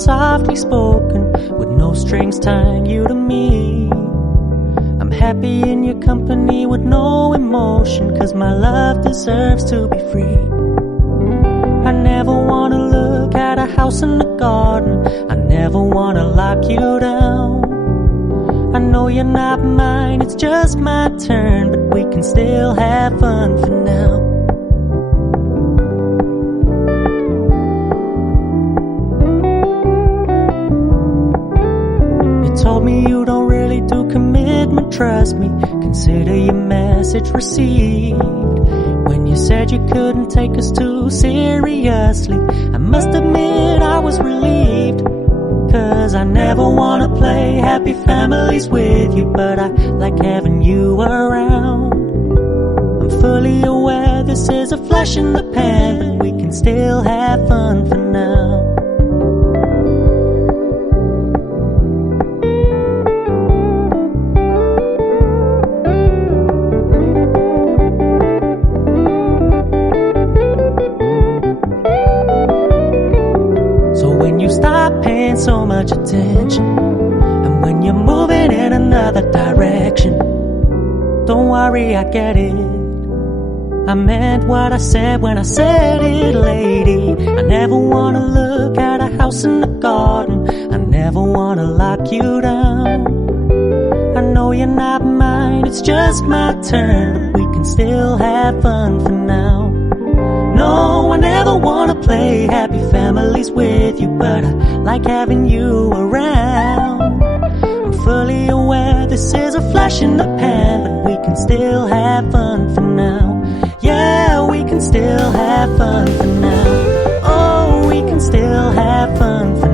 softly spoken, with no strings tying you to me. I'm happy in your company with no emotion, 'cause my love deserves to be free. I never wanna look at a house in the garden, I never wanna lock you down. I know you're not mine, it's just my turn, but we can still have fun for now. You told me you don't really do commitment, trust me, consider your message received. When you said you couldn't take us too seriously, I must admit I was relieved. 'Cause I never wanna play happy families with you, but I like having you around. I'm fully aware this is a flash in the pan, but we can still have fun for now. Stop paying so much attention, and when you're moving in another direction, don't worry, I get it. I meant what I said when I said it, lady. I never wanna look at a house in the garden, I never wanna lock you down. I know you're not mine, it's just my turn, but we can still have fun for now. No, I never wanna play happy families with you, but I like having you around. I'm fully aware this is a flash in the pan, but we can still have fun for now. Yeah, we can still have fun for now. Oh, we can still have fun for now.